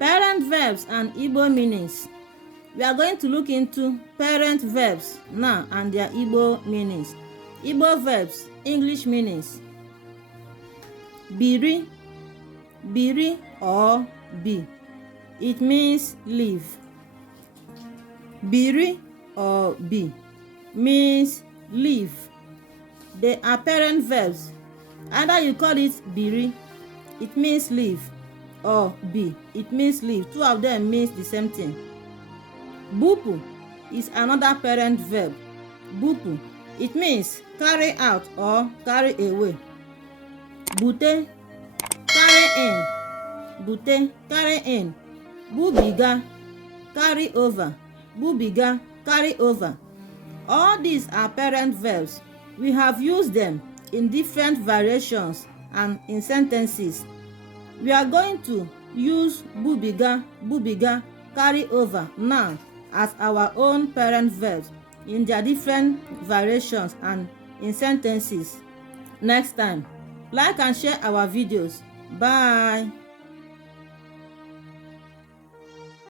Parent verbs and Igbo meanings. We are going to look into parent verbs now and their Igbo meanings. Igbo verbs, English meanings. Biri, biri or be. It means live. Biri or be means live. They are parent verbs. Either you call it biri, it means live, or be, it means live. Two of them means the same thing. Bupu is another parent verb. Bupu, it means carry out or carry away. Bute, carry in. Bute, carry in. Bubiga, carry over. Bubiga, carry over. All these are parent verbs. We have used them in different variations and in sentences. We are going to use bubiga, bubiga, carry over now as our own parent verbs in their different variations and in sentences. Next time, like and share our videos. Bye.